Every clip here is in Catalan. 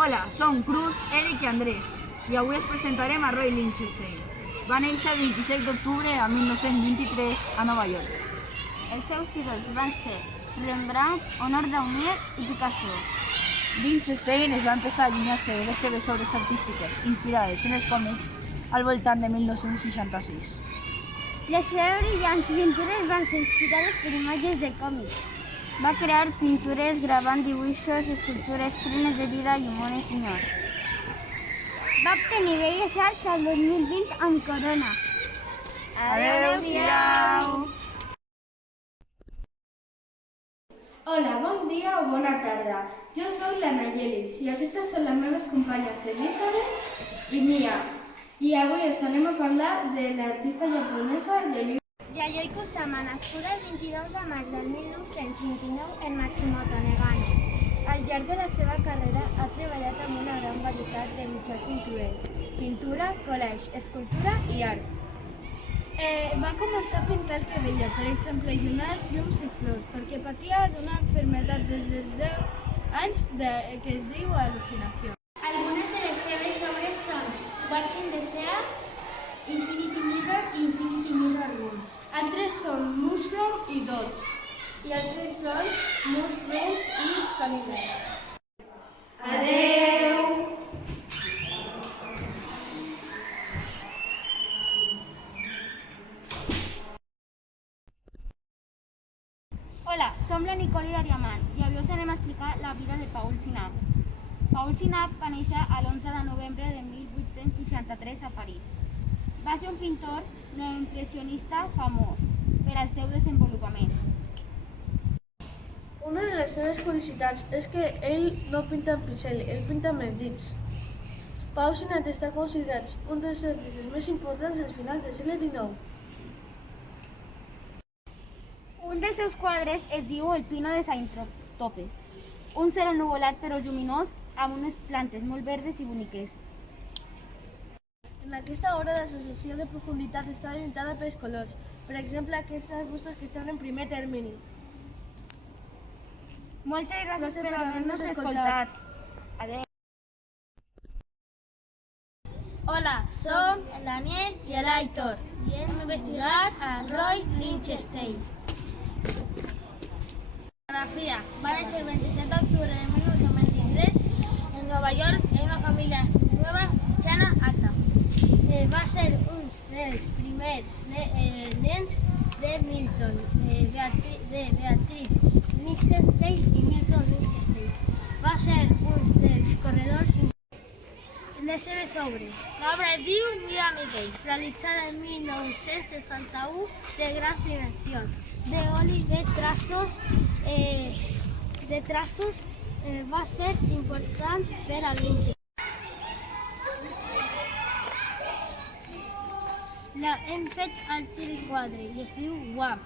Hola, som Cruz, Eric i Andrés i avui us presentarem a Roy Lichtenstein. Va néixer el 27 d'octubre de 1923 a Nova York. Els seus ídols van ser Rembrandt, Honor Daumier i Picasso. Lichtenstein es va empezar a allunyar-se de les seves obres artístiques inspirades en els còmics al voltant de 1966. Les seves brillants pintures van ser inspirades per imatges de còmics. Va crear pintures gravant dibuixos i escultures plenes de vida i humor ensenyós. Va obtenir Belles Arts al 2020 amb Corona. Adéu-siau! Hola, bon dia o bona tarda. Jo soc la Nayelis i aquestes són les meves companyes Elisabet i Mia. I avui us anem a parlar de l'artista japonesa Yayoi Kusama, nascuda el 22 de març del 1929 en Matsumoto, Nagano. Al llarg de la seva carrera ha treballat amb una gran varietat de mitjans incloents: pintura, collage, escultura i art. Va començar a pintar el que veia, per exemple, llunars, llums i flors, perquè patia d'una malaltia des dels 10 anys que es diu al·lucinació. Algunes de les seves obres són Watching the Sea, Infinity Mirror i Infinity Mirror Room. Altres són Mushroom i Dots. I altres són Mushroom i Sonnyland. Adeu! Hola, som la Nicole i la Diamant i avui us anem a explicar la vida de Paul Sinat. Paul Sinat va néixer l'11 de novembre de 1863 a París. Va ser un pintor neoimpressionista famós per al seu desenvolupament. Una de les seves curiositats és que ell no pinta amb pincel, ell pinta amb els dits. Paul Sinat està considerat un dels artistes més importants dels finals del segle XIX. Un dels seus quadres es diu El Pino de Saint-Tropez, un cel ennuvolat però lluminós amb unes plantes molt verdes i boniques. En aquesta obra la sensació de profunditat està orientada pels colors. Per exemple, aquestes bustos que estan en primer termini. Moltes gràcies per per haver-nos haver-nos escoltat. Adéu. Hola, som el Daniel i l'Aitor i hem investigat a Roy Lichtenstein. Biografia. Va néixer el 27 d'octubre de 1923 en Nova York en una família nueva mitjana alta. Va ser un dels primers nens de Milton, de Beatrice Lichtenstein i Milton Lichtenstein. Va ser un dels corredors les seves obres. L'obra es diu Vida Miquel, realitzada en 1961 de grans dimensions, d'oli de traços, va ser important per a Lichtenstein. Hem fet altre quadre i es diu Guam,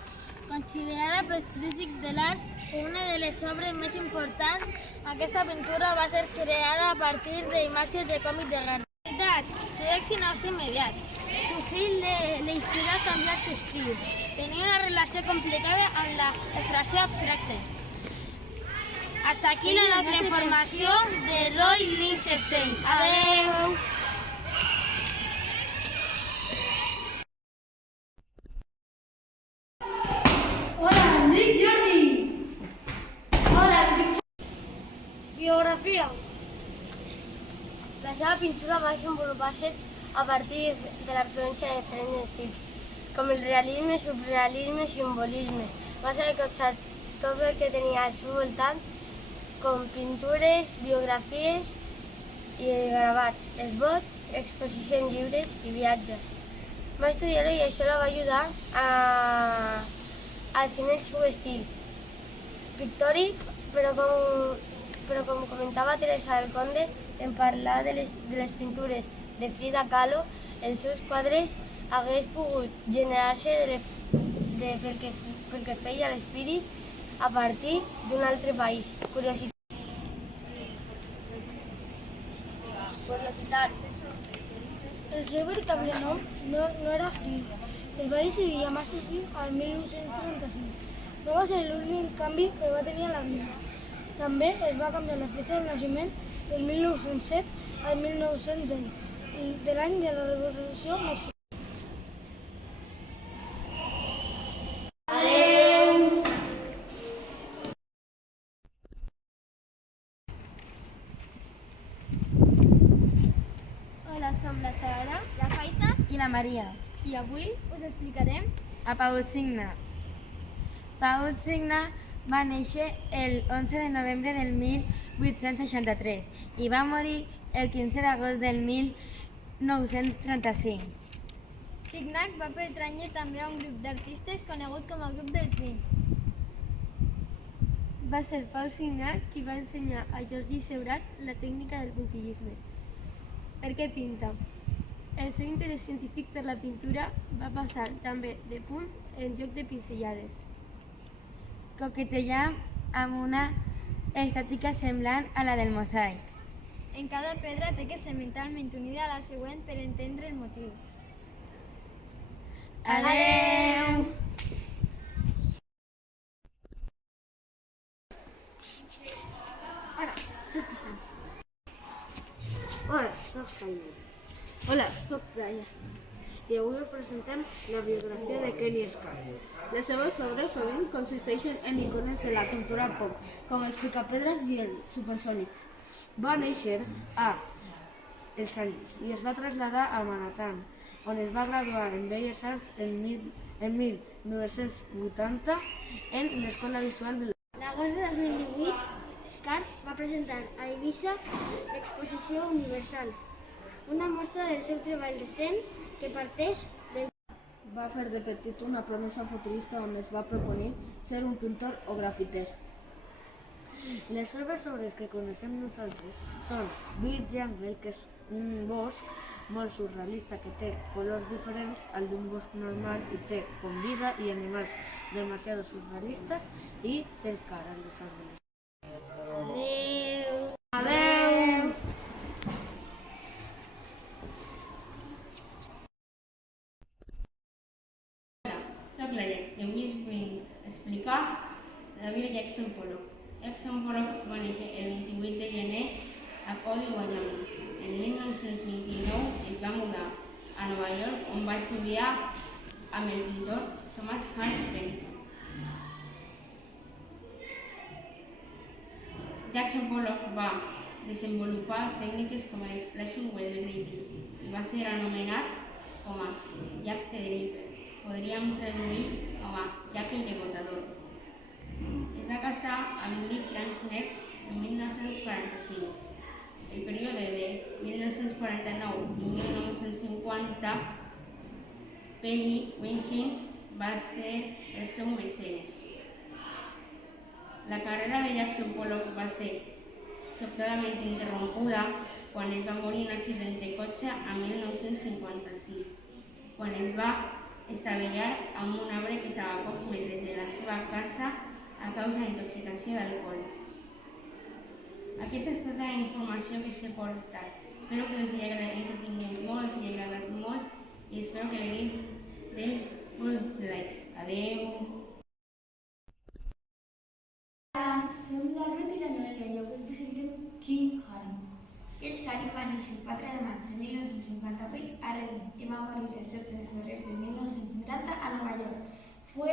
considerada pels crítics de l'art una de les obres més importants. Aquesta pintura va ser creada a partir d'imatges de còmics de guerra. Su èxit no és immediat. Su fill le inspiró a canviar su estil. Tenia una relació complicada amb la expressió abstracta. Hasta aquí la nostra informació de Roy Lichtenstein. Adeu! Hola, Enric Jordi! Hola, Enric. Biografia. La seva pintura va desenvolupar-se a partir de la influència de diferents estils, com el realisme, surrealisme i simbolisme. Va ser copsat tot el que tenia al seu voltant, com pintures, biografies i gravats, esbots, exposicions lliures i viatges. Va estudiar-ho i això la va ajudar a definir el seu estil pictòric, però com comentava Teresa del Conde, en parlar de les pintures de Frida Kahlo, els seus quadres hagués pogut generar-se pel que feia l'espírit a partir d'un altre país. Curiositat. El seu veritable nom no era Frida. Es va decidir llamar-se així al 1935. No va ser l'únic canvi que va tenir a la vida. També es va canviar la fecha de naixement del 1907 al 1910, de l'any de la Revolució Mexicana. Hola, som la Tara La Faita i la Maria. I avui us explicarem a Paul Signa. Paul Signa va néixer el 11 de novembre del 1863 i va morir el 15 d'agost del 1935. Signac va pertànyer també a un grup d'artistes conegut com a Grup dels 20. Va ser Paul Signac qui va ensenyar a Georgi Seurat la tècnica del puntillisme. Per què pinta? El seu interès científic per la pintura va passar també de punts en joc de pinzellades. Coquetejar amb una estàtica semblant a la del mosaic. En cada pedra té que ser mentalment unida a la següent per entendre el motiu. Adeu! Hola, soc Brian i avui us presentem la biografia de Kenny Scott. Les seves obres sovint consisteixen en icones de la cultura pop, com els Picapedres i els Supersònics. Va néixer a Els Angeles i es va traslladar a Manhattan, on es va graduar en Belles Arts en 1980 en l'Escola Visual de L'agost de 2018, Scott va presentar a Eivissa l'exposició Universal, una mostra del seu treball recent que parteix del... Va fer de petit una promesa futurista on es va proponer ser un pintor o grafiter. Les seves obres que coneixem nosaltres són Beer Jungle, que és un bosc molt surrealista que té colors diferents al d'un bosc normal i té com vida i animals demasiado surrealistes, i El cara en los árboles. Adeu! Soc la Jack i avui us vinc a explicar la vida de Jackson Pollock. Jackson Pollock va néixer el 28 de gener a Cody, Wyoming. En 1929 es va mudar a Nova York, on va estudiar amb el pintor Thomas Hart Benton. Jackson Pollock va desenvolupar tècniques com el splashing o el grading i va ser anomenat com a Jack the Draper. Podríem traduir com a Jack el Degotador. Es va casar amb Lee Transner en 1945. El període de 1949 i 1950, Peggy Winkin va ser el seu mecenes. La carrera de Jackson Pollock va ser sobtadament interrompuda quan es va morir en un accident de cotxe a 1956, quan es va estavellar amb un arbre que estava a pocs metres de la seva casa a causa d'intoxicació d'alcohol. Aquesta és tota la informació que us he portat. Espero que us hagi entretingut molt, us hagi agradat molt i espero que li deis molts likes. Adeu! Som la Ruth i la Noelia i avui presentem King Harry. Keith Haring va néixer el 4 de maig de 1958 a Reading i va morir el 16 de febrer de 1990 a Nova York. Fue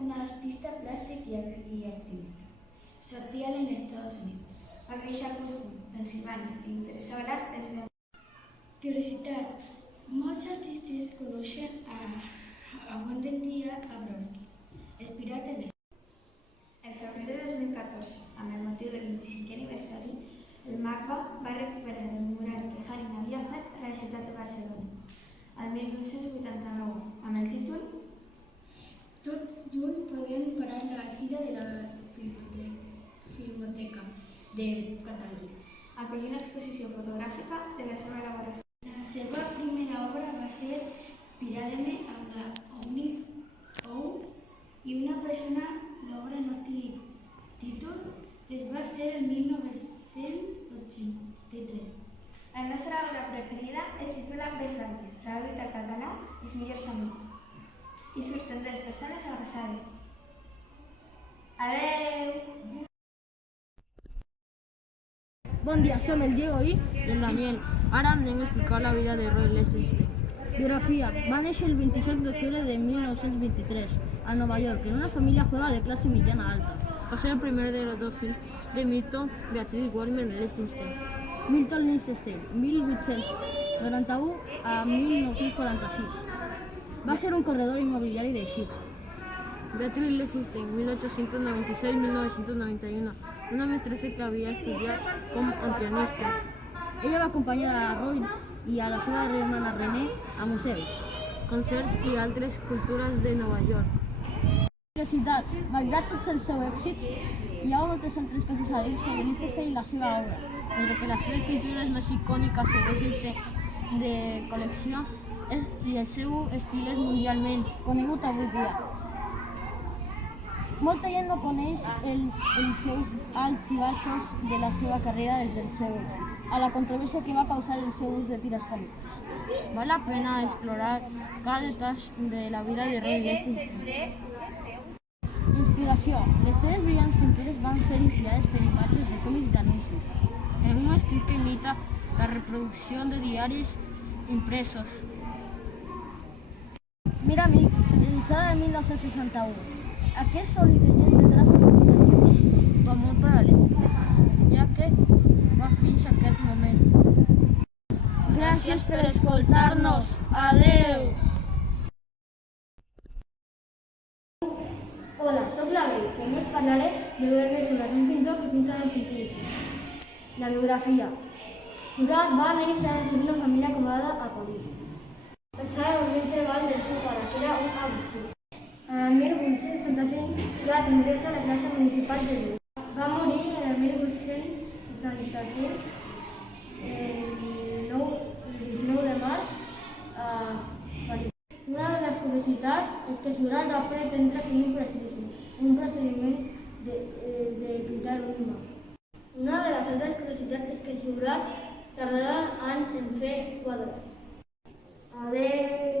un artista plástico y activista. Social en Estados Unidos. Va créixer a Cusco, Pensilvània, i l'interessava l'art des de... Curiositats. Molts artistes coneixen a Wendell Díaz a Brodsky, inspirat en ell. El febrer de 2014, amb el motiu del 25è aniversari, el MACBA va recuperar el mural que Haring havia fet a la ciutat de Barcelona, el 1989, amb el títol Tots junts podem parar la sida de la Filmoteca de Catalunya. acollint una exposició fotogràfica de la seva elaboració. La seva primera obra va ser Piràdene amb la Omnis Ou i una persona. L'obra no té títol, es va ser el 1983. La nostra obra preferida es titula Besavis, traduït al català, Els millors amics, i surten 2 persones abraçades. Adeu! Bon dia, som el Diego i el Daniel. Ara anem a explicar la vida de Roy Lichtenstein. Biografía. Va néixer el 27 d'octubre de 1923 a Nova York en una família jueva de classe mitjana alta. Va ser el primer de los dos fills de Milton Beatrice Warner Lichtenstein. Milton Lichtenstein, 1891 a 1946. Va ser un corredor immobiliari de Heath. Beatrice Lichtenstein, 1896-1991, una mestressa que havia estudiat com a pianista. Ella va acompanyar a Roy i a la seva germana Renee a museus, concerts i altres cultures de Nova York. Curiositats. Malgrat tots els seus èxits, hi ha moltes altres coses a dir sobre Lichtenstein i la seva obra, mentre que les seves pintures més icòniques segueixen ser de col·lecció i el seu estil és mundialment conegut avui dia. Molta gent no coneix els seus alts i baixos de la seva carrera des del seu èxit, a la controvèrsia que va causar el seu ús de tires còmiques. Val la pena explorar cada detall de la vida de Roy Lichtenstein. Inspiració. Les seves brillants pintures van ser inspirades per imatges de còmics d'anuncis, en un estil que imita la reproducció de diaris impresos. Mira, amic, realitzada en 1961. Aquest sòlid de llet de traços imitatius va molt paral·lel, ja que va fins a aquest moment. Gràcies per escoltar-nos. Adeu! Hola, soc la Grace i avui us parlaré de Werner Seurat, un pintor que pinta en el pinturisme. La biografia. Seurat va néixer en una família acomodada a París. Passava un gran treball del seu pare, que era un abusiu. En 1865, Seurat ingressa a la classe municipal de Lyon. Va morir en 1865, el 29 de març, a París. Una de les curiositats és que Seurat va pretendre fer un procediment de pintar un humà. Una de les altres curiositats és que Seurat tardava anys en fer quadres. Adeu!